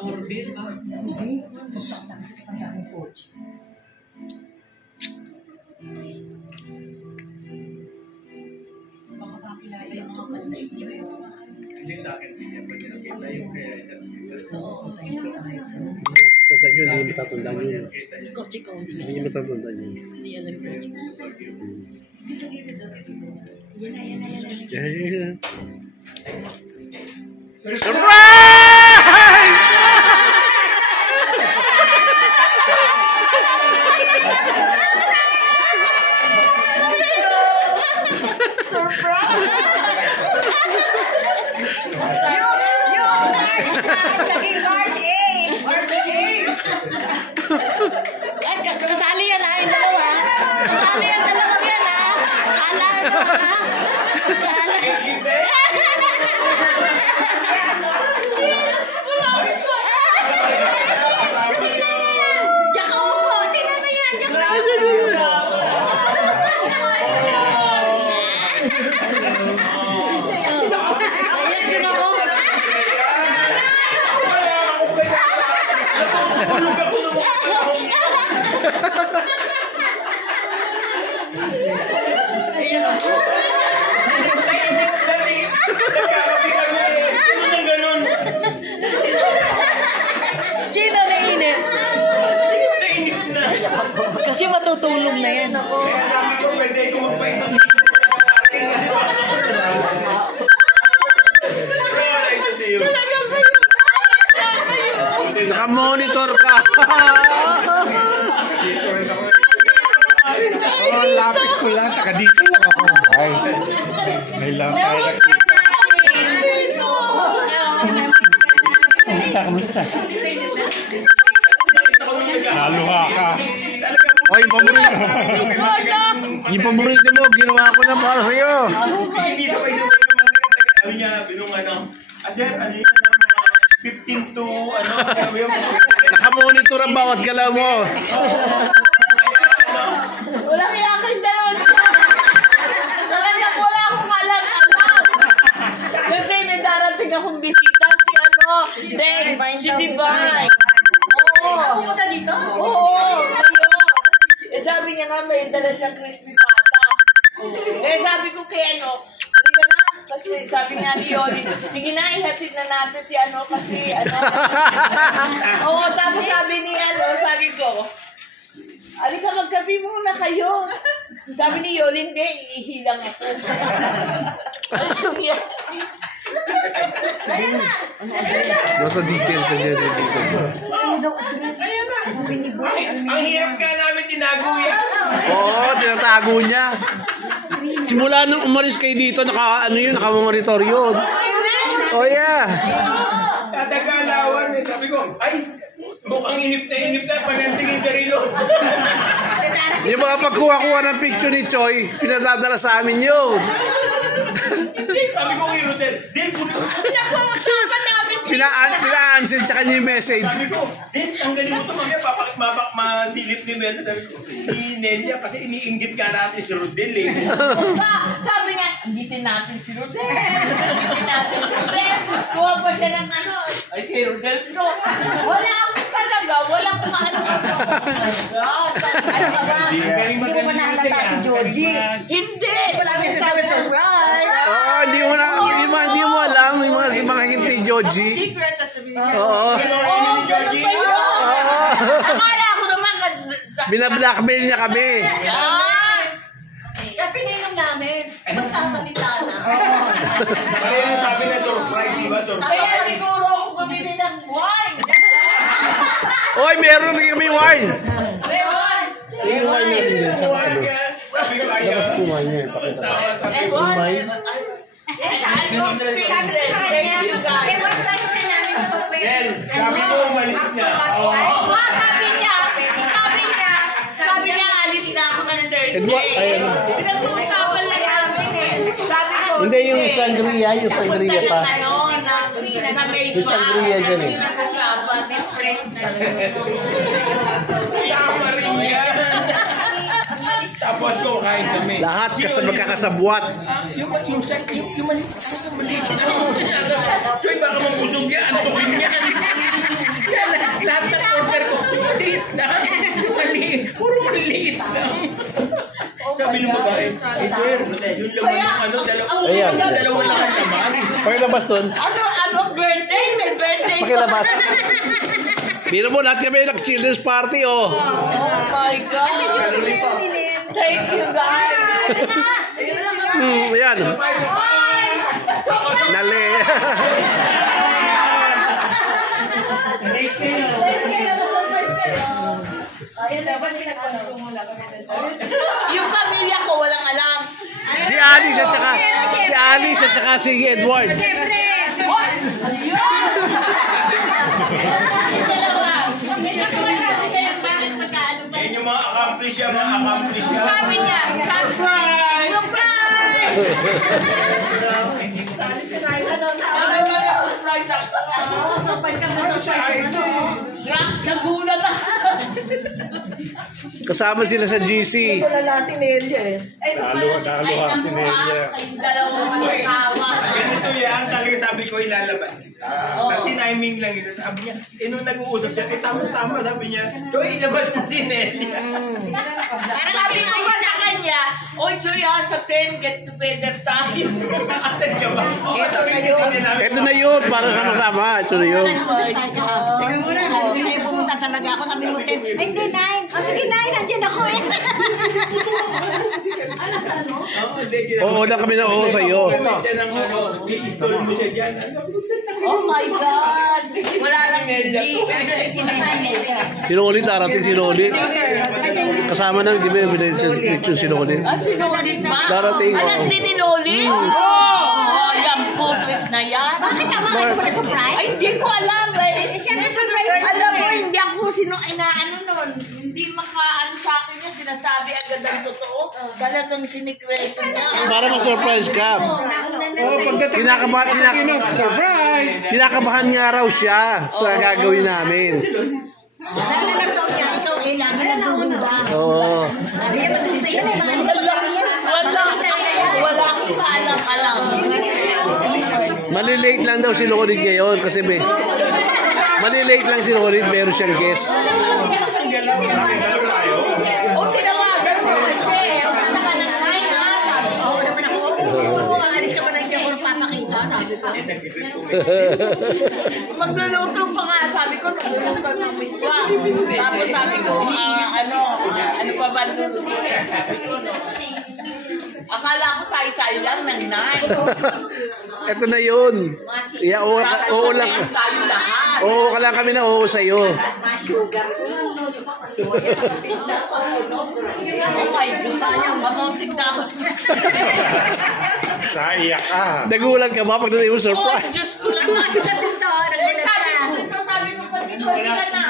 Orbit. Hindi. Ang daming coach. Baka makilala yung mga coach niyo eh. Hindi sa akin, hindi niya pa nakita yung kaya Oo, nakikita na yun. Hindi niya matatandaan yun. Coach ko, Hindi niya matatandaan yun. hindi alam coach. Yan na. Yan. Kasali yan ha, yung dalawa. Kasali yan dalawang yan ha. Kala ito ha. Diyan ka upo. Tingnan mo yan. Diyan ka ayan din ako. Sino nainip? Kasi matutulog na yan. Kaya sabi ko, pwede ko magpainot. Naka-monitor ka. Oh, lapit ko lang. Taka dito ako. Ay, may lapit. Kamusta? Naluha ka. O, yung paborito. Yung paborito mo, ginawa ko na para sa'yo. Hindi sabay sabi niya, binong ano, sir, ano yun, 15 to, ano, Naka-monitor ang bawat galaw mo. Wala kaya akong dalawang talaga wala akong alam-alam. Kasi may darating akong bisita si ano, si Divine. Oo. Pumunta dito? Oo. Eh sabi niya nga may dala siyang crispy pata. Eh sabi ko kay ano, hindi ka na. Kasi sabi nga ni Yoli, sige na, ihatid na natin si ano kasi ano. Oo, tapos sabi ni ano, sabi ko, alika magkape muna kayo. Sabi ni Yoli, hindi, ihilang ako. Ayan na! Nasa details sa niya. Ang hirap ka namin tinago yan. Oo, tinatago niya. Simula nung umalis kayo dito, naka-monitor yun. Oh yeah. Tatagalawan eh. Sabi ko, ay, mukhang inip na, panantingin sa relos. Yung mga pagkuha-kuha ng picture ni Choi, pinadadala sa amin yun. Sabi ko kay Rosel, Din, Pinag-uusapan namin. Pina-ansend sa kanya yung message. sabi ko, Din, tanggalin mo ito mamaya, masilip ni Mel. Sabi ko, ni Nelia, kasi iniinggit ka natin si Rodel eh. Sabi nga, gitin natin si Rodel. Gitin natin si Rodel. Kuha pa siya ng ano. Ay, kay Rodel to. Wala akong talaga. Wala akong ano. Ay, baba. Hindi mo pa nahalata si Joji. Hindi. Wala niya sabi surprise. Oo, hindi mo alam yung mga hintay Joji. Secret sa sabihin niya. Oo. Akala ko naman Bina-blackmail niya kami. kaya pininong namin. Magsasalita na. Kaya yung sabi na surprise, di ba? Surprise. Kaya siguro ako bumili ng wine. Oy, meron rin kami wine. Meron. Yung wine natin yun. Sabi ko, ayaw. Kumain niya, pakita mo. Kumain. Del, sabi ko, umalis niya. Sabi niya, alis na ako na ng Thursday. Pinag-uusapan lang namin eh. Sabi ko, Hindi, yung sangria pa. Sa May Yung sangria dyan eh. Nag-usapan, may friend na. Tama rin yan. Tapos ko, kain kami. Lahat magkakasabwat. Yung maliit. Choy, baka mabusog yan. Tukin yan. Sabi ng babae, sir, yung laman ng ano, Ayan. dalawa lang ang laman. Pakilabas doon. Ano birthday? May birthday pa. Pakilabas. Biro mo, lahat kami nag-children's party, oh. Oh my God. Thank you, guys. Ayan. Nali. Yung pamilya ko walang alam. Si Alice at saka si Edward. Yan yung mga accomplish yan, mga accomplish yan. Sabi niya, surprise! Surprise! Nagulat ako. Kasama sila sa GC. Nakaluha si Nelia. Kayong dalawang mag-asawa. Ganito yan, talaga sabi ko ilalabas. Tiniming lang ito. Sabi niya, nung nag-uusap siya, tama-tama, sabi niya, so ilabas mo si Nelia. Sabi ko ba sa kanya, oy, Choy, sa 10, get together tayo. Atan ka ba? Ito na yun, para sama-sama. Ito na yun. Teka muna, sabi ko sa'yo pumunta talaga ako, sabi mo 10. Ay, hindi, 9. O sige, 9, nandiyan ako eh. Oo na kami na oo sa'yo. I-install mo siya dyan. Oh my God! Wala lang si G. Sino ulit darating? Sino ulit? Kasama ng, di ba, yung sino ulit? Ah, sinulit ba? Darating, Alam oo. din ni Loli? Oh, yung photos na yan. Bakit naman? Ano mo na surprise? Ay, hindi ko alam eh. Siyempre, surprise. Alam mo, hindi ako inaano nun. Hindi makaano sa akin niya. Sinasabi agad ang totoo. Talagang sinikreto niya. Para ma-surprise ka. Kinakabahan nga raw siya sa gagawin namin. Lalo na daw niya, ito eh, lagi nagdududa. Oo. Sabi niya, magdududa yun eh, mga Wala akong kaalam-alam. Malilate lang daw si Lorid ngayon kasi malilate lang si Lorid, meron siyang guest. O, tinawagan mo kasi. Punta ka ng 9 ha. Sabi ko. Oo naman ako. Oo, alis ka pa na hindi ako papakita, sabi ko. Magluluto pa nga. Sabi ko, magluluto ng miswa. Tapos sabi ko, ano pa ba lulutuin? Sabi ko, no. Akala ko tayo lang ng 9. Ito na yun. Yeah, oo lang. Tayo lahat. Oo ka lang kami na oo sa'yo. Sugar. Oh my God. Kamuntik na ako. Naiyak ka. Nagulat ka ba pag nanoy mo Oh, surprise? Diyos ko lang. Sabi ko, pag ito ka na.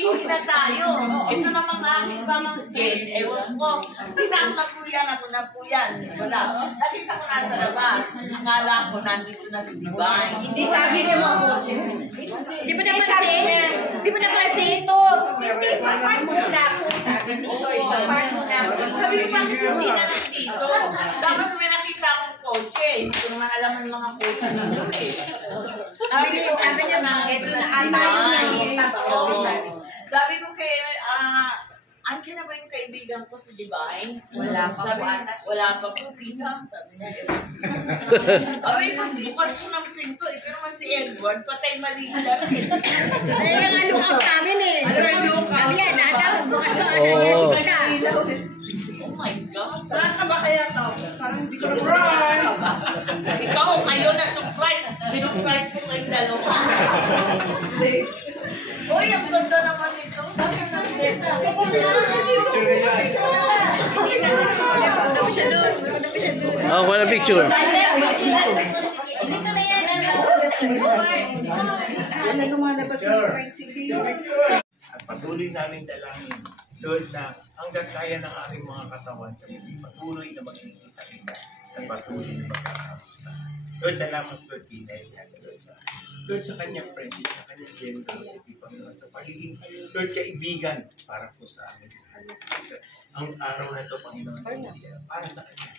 Ihi na tayo. Ito namang aking pamangkin. Ewan ko. Kita ko na po yan. Wala. Nakita ko nasa labas. Akala ko nandito na si Divine. Hindi sabi niya mo ako. Di ba napansin? Di ba napansin ito? Hindi, papart mo na ako. Sabi ni Joy, papart mo na ako. Sabi ko, bakit hindi na nandito? Tapos may nakita akong kotse. Hindi ko naman alam ang mga kotse na yun eh. Sabi niya, ito na ata yung Sabi ko kay, andiyan na ba yung kaibigan ko si Divine? Wala pa Sabi po niya, ata. wala pa po, tita. Sabi niya, sabi ko, bukas ko ng pinto. Ito naman si Edward, patay mali siya. Ay, ang lookout namin eh. Sabi yan, dapat bukas ko asa niya si Tita. Oh my God. Saan ka ba kaya to? Parang hindi ko Ikaw, kayo na surprise. Sinurprise ko kayong dalawa. Uy, ang ganda naman ito. Sabi ko sa Tita. Oh, wala picture. Dito na yan. Ano lumalabas yung At patuloy namin dalangin, Lord, na hanggang kaya ng aming mga katawan, kami patuloy na magkikita-kita at patuloy na magkakamusta. Lord, salamat, Lord, Lord, sa kanyang friendship, sa kanyang generosity, Panginoon, sa pagiging, Lord, kaibigan para po sa amin. Ang araw na ito, Panginoon, para sa kanya.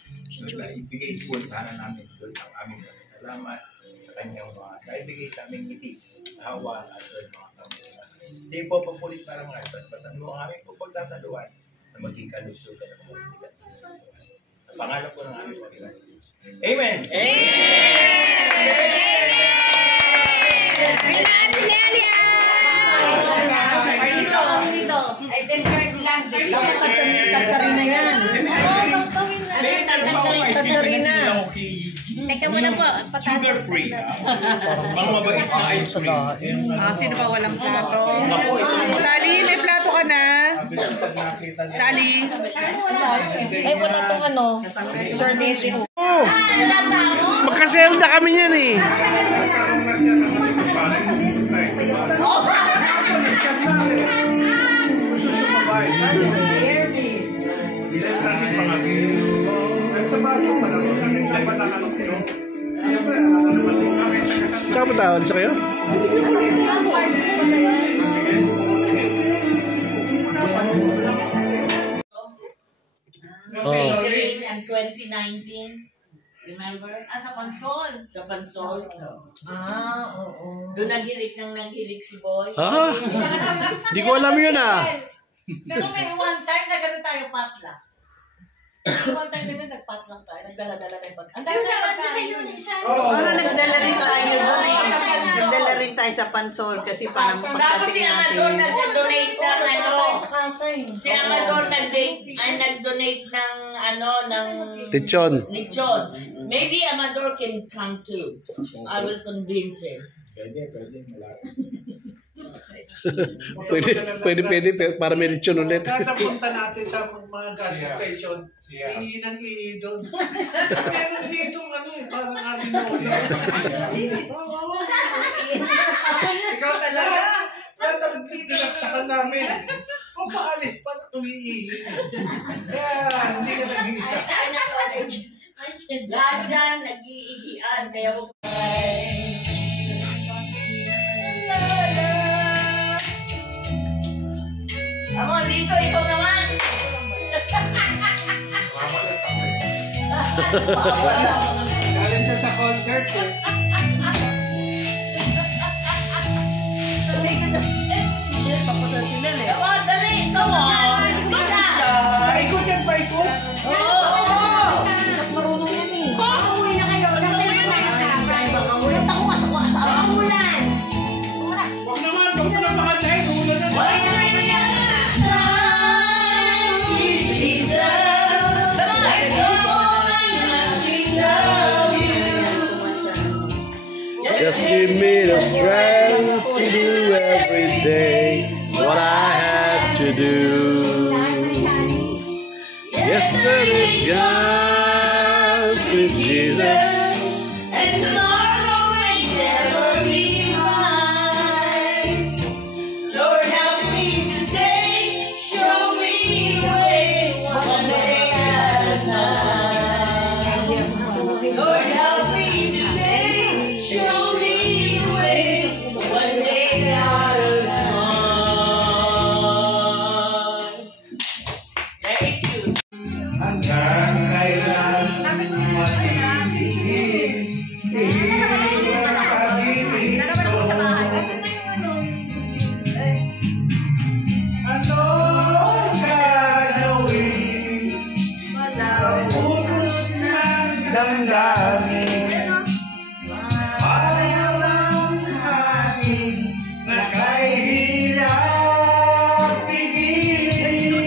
Lord, na ibigay po sana namin, Lord, ang aming salamat sa kanyang mga naibigay sa aming ngiti, hawa, at Lord, mga kamusta. Hindi po papulit para mga ito, at mo ang aming pagtataluan na maging kalusugan ng mga tigat. Ang pangalan po ng aming Panginoon. Amen! Ay, dessert lang. Katarina yan. Katarina. Teka muna po. Sugar free. Mga mabait na ice cream. Sino ba walang plato? Sally, may plato ka na? Sally? Ay, wala tong ano. Sorbete. Oh, magkasayang na kami yan eh. Saan ba tayo? Alis kayo? Bakery and 2019. Remember? Sa Pansol. Sa Pansol. Oo. Doon naghilig si Boy. Ah, di ko alam yun ah. Pero may one time na gano'n tayo patla. May one time naman nagpatlang tayo. Nagdala-dala tayo pag. Ang dami na pagkain. Nagdala rin tayo doon eh. Nagdala rin tayo sa Pansol kasi para Tapos mapagdating si natin. Amador nag-donate ng ano. Sa kasa eh. Si Amador nag-donate ng ano, ng Lechon. lechon. Maybe Amador can come too. I will convince him. Pwede, para may lechon ulit. Katapunta natin sa mga gas station, iinang doon. Meron dito parang arinola. Oo. Ikaw talaga. Pinaksakan namin. Kung paalis pa na umiihi. Kaya hindi ka nag-iisa. Lahat dyan, nag-iihian. Kaya huwag Ako, dito, ikaw naman. Galing siya sa concert eh. Come on, dali. Come on. Bisa. Paikot yan, paikot. Marunong yan eh. Uwi na kayo. Ulit ako nga sa ulan. Huwag naman, huwag mo na makantahin. Ulan na ba? Just give me the strength to do every day what I have to do. Yesterday's gone, sweet Jesus. And tomorrow may never be mine. Lord, help me today. Show me the way. One day at a time. Lord, help me today. Show me the way. One day at a time. Thank you. Hanggang kailan matitigis, ihihintay ang pag-ibig ko. Ano ang gagawin sa utos ng damdamin? Parang ang hangin na kahirap pigilin.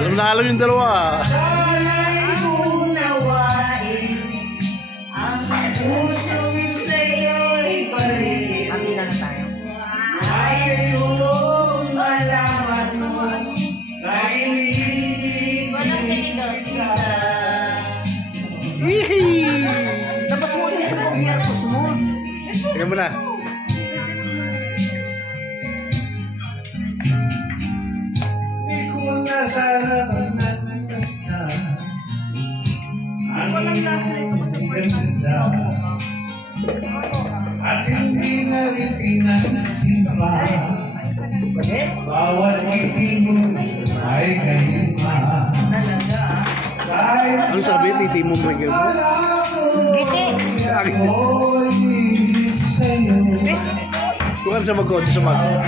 Alam na alam yung dalawa. Sana'y unawain ang pusong sa'yo'y balik. Pati na tayo. Nais kong malaman mo na iniibig kita. Tapos mo ulit yung pagmiyartos mo. Tingnan mo na. Di ko nasarapan na nagkasta ang ganda. At hindi na rin pinagsimba. Bawat ngiti mo ay ganyan pa. Ano sabi? Titi mo ba yun? Giti. Ako'y ibig sa'yo. Doon sa mag-go, sa mag.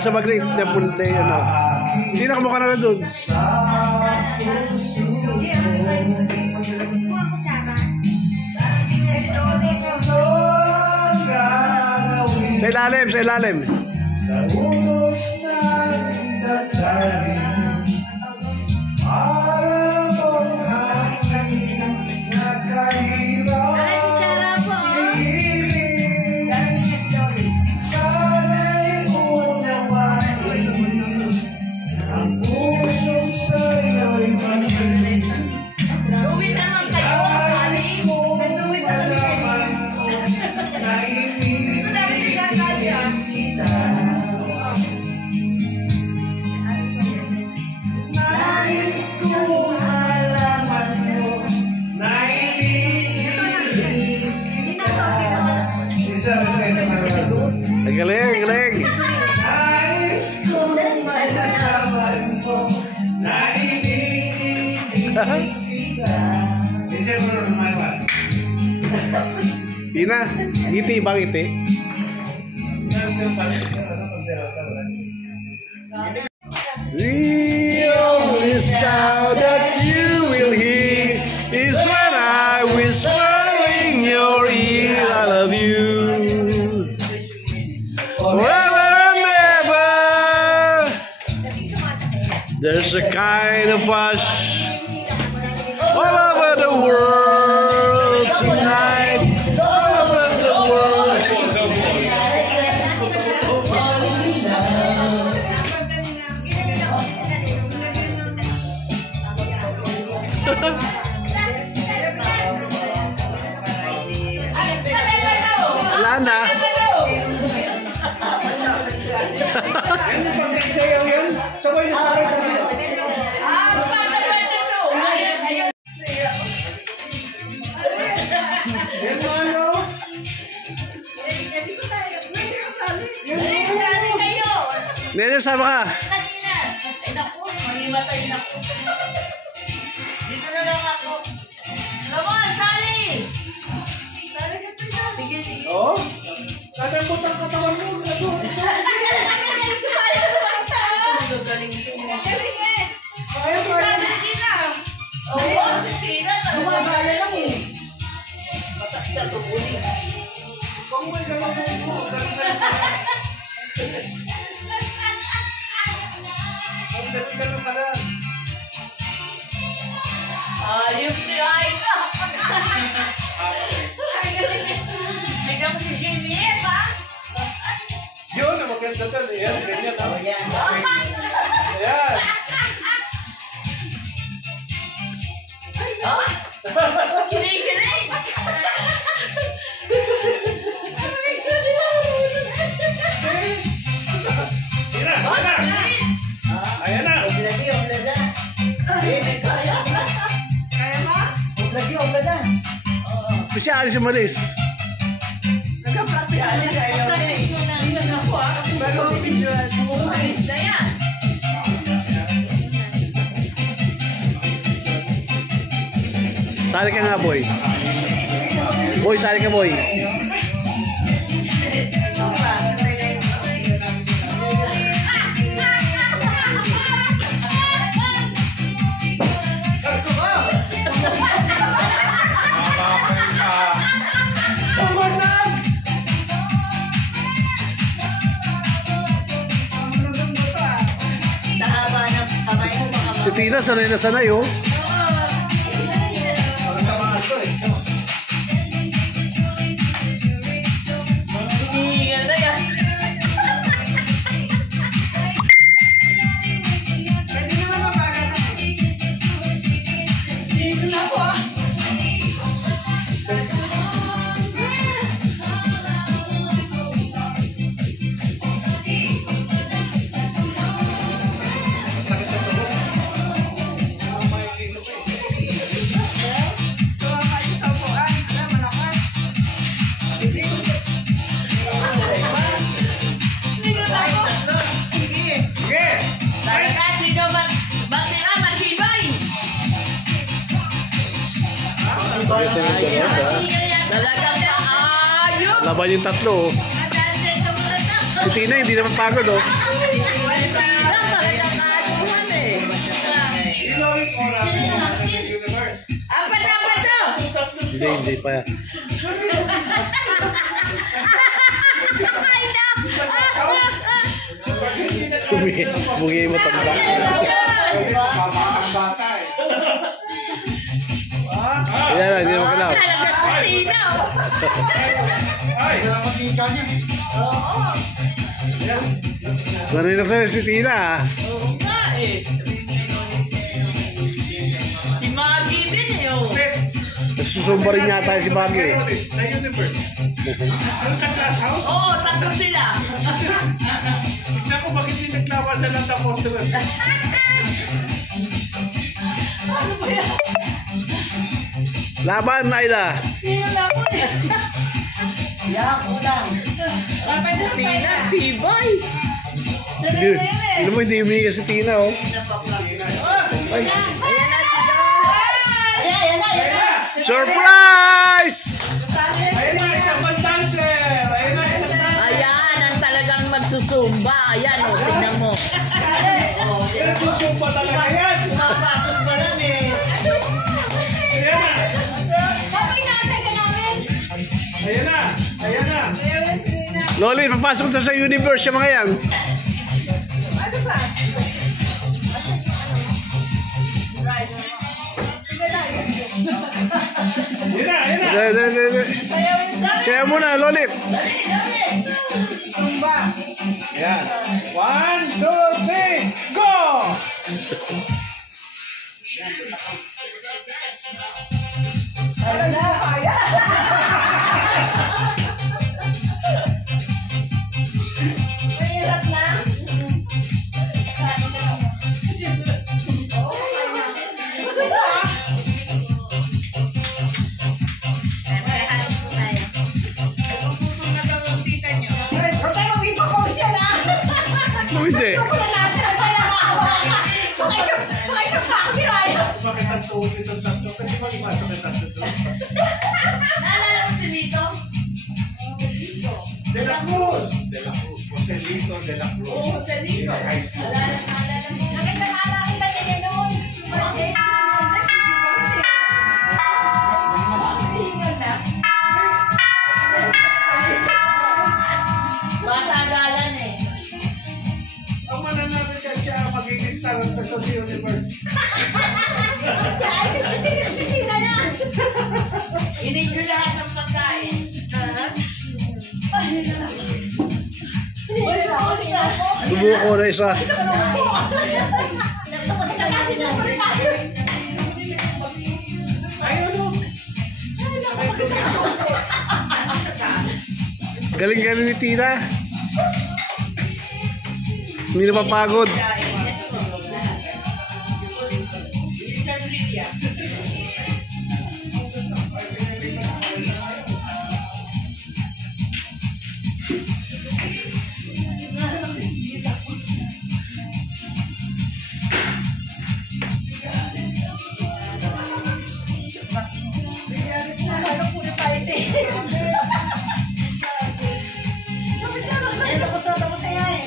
Sa mag-rate na punta ano. Hindi na kamukha na doon. Sa ilalim, sa ilalim. Sa utos na itatalim, para bang hangin na kahirap iibig. Sana'y unawain ang pusong sa'yo'y magiging. Luwit naman kayo, Sally. Duwit naman na ibig kita. Nais kong malaman mo na ibig kita. Ang galing, ang galing. Nais kong malaman mo na ibig kita. Ina, ngiti ba ngiti? The only sound that you will hear is when I whisper in your ear, I love you. Forever and ever. There's a kind of hush all over the world tonight. All over the world. Wala na. Sayaw yan. Sabay na parang yan mo ano? Nene, sama ka. Ay, naku, malimatay na ako. Dito na lang ako. Come on, Sally! Oo? Tatambot ang katawan mo. Ayos si Aika! Bigyan mo si Jimmy, ba? Yun, maganda to. Yan, ganyan. Ayan. Kinikilig! Ayan na. Siya alis yung malis. Sali ka nga, boy. Boy, sali ka, boy. Si Tina, sanay na sanay, oh. Laban yung tatlo, oh. Si Tina, hindi naman pagod, oh. Hindi pa. Bugay mo tanda. Yan, hindi naman kalaw. Sanay na sa'yo si Tina, ah. Oo nga eh. Si Maggie din eh, oh. Susumba rin yata si Maggie. Sa universe. Doon sa class house. Oo, tatlo sila. Tignan ko bakit hindi naglaban sa lang tapos doon. Laban, Naila. Si Tina, tibay. Hindi mo, hindi humingi si Tina, oh. Ay. Surprise! Ayun na, isang pang dancer. Ayun na, isang dancer. Ayan, ang talagang magsusumba. Ayan, oh, tingnan mo. Yan ang susumpa talaga yan. Mapasok ba lang eh? Ayan na. Ayan na. Ayan na. Loli, papasok na sa universe yung mga yan. Ano ba? Ayan na. Ayan na. Kaya muna, Loli. Ayan. 1, 2, 3, go! Mahirap na. Hindi. Bakit ang tuwid ang tatlo? Kasi mag-imasok ang tatlo doon. Naalala mo si Lito? De la Cruz. De la Cruz. Joselito de la Cruz. Oo, si Lito. Naalala mo. Nakita niya noon. Matagalan eh. Ang mananalo dyan siya magiging star of the universe. Inig ko lahat ng pagkain. Lumuko na isa. Ayun o. Galing-galing ni Tina. Hindi na mapagod. Tapos na yan eh.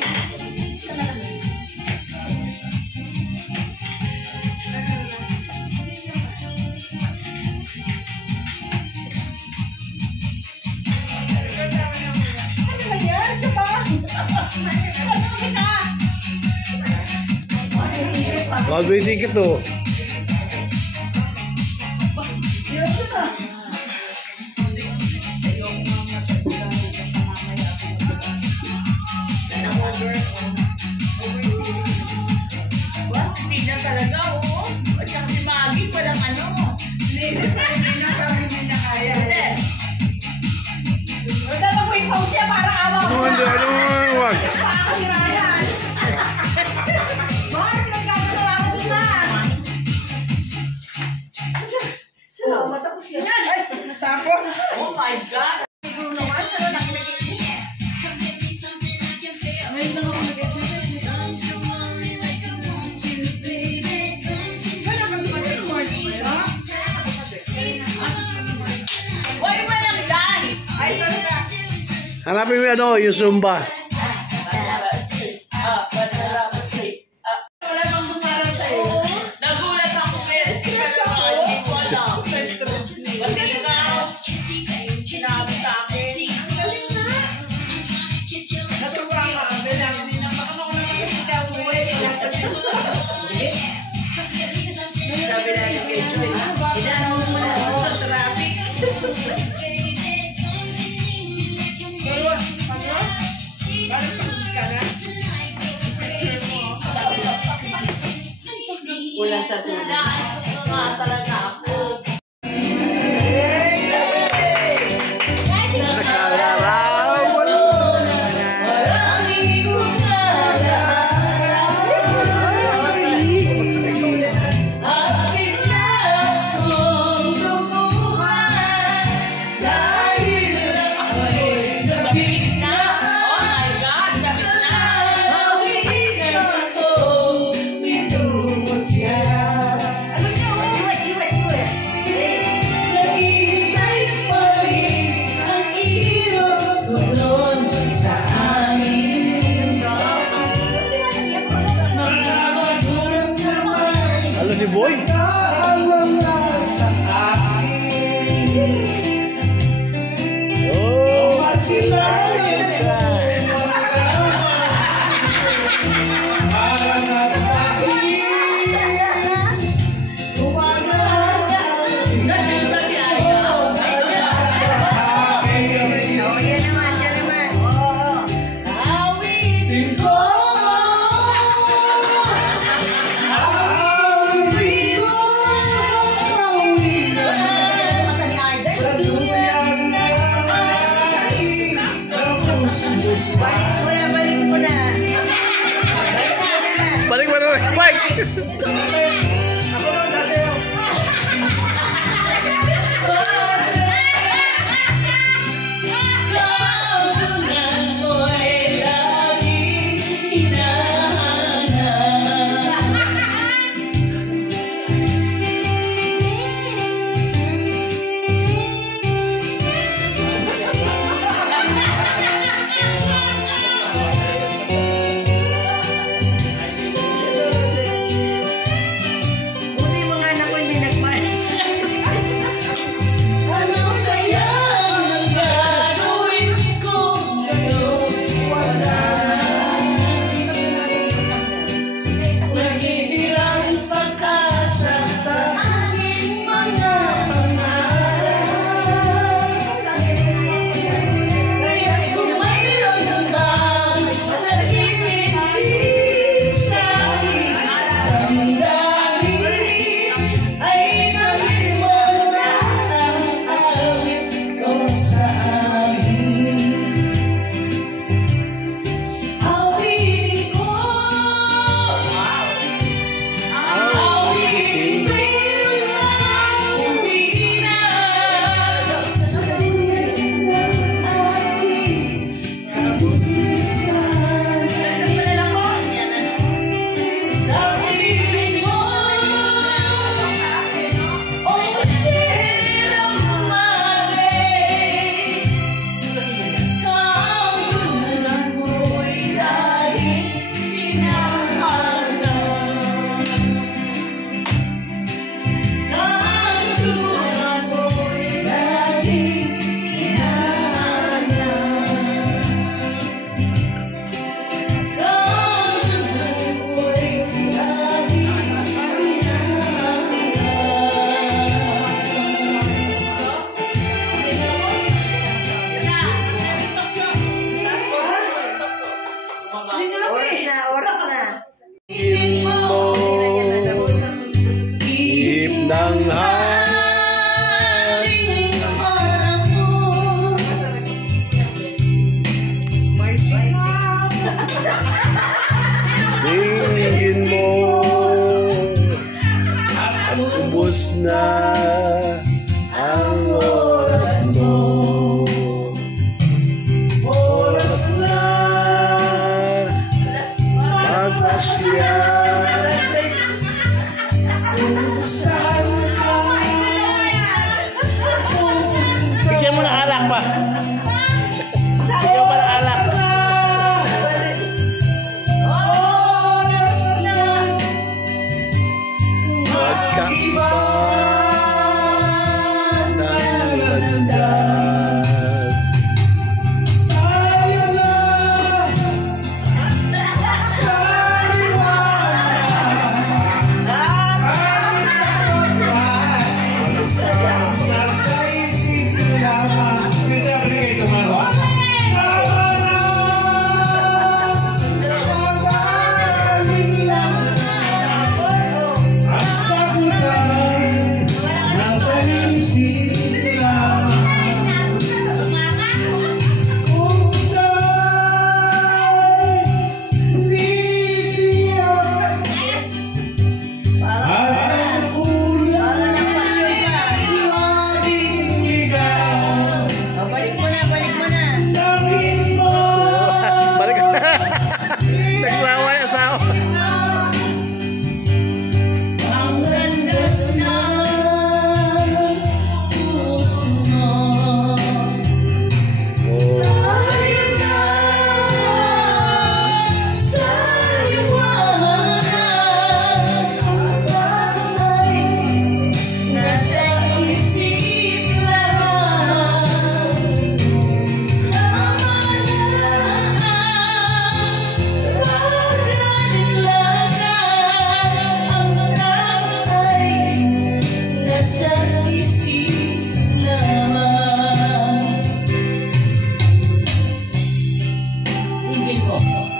One-way ticket to. Si Tina talaga, oh. At saka si Maggie, walang ano. Hindi. Wag. Oh my God. Hanapin mo yung ano, yung Zumba. Wala sa tubig. Talaga ako. Halo si Boy. Oh, Balik mo na. balik mo na. Bye! po.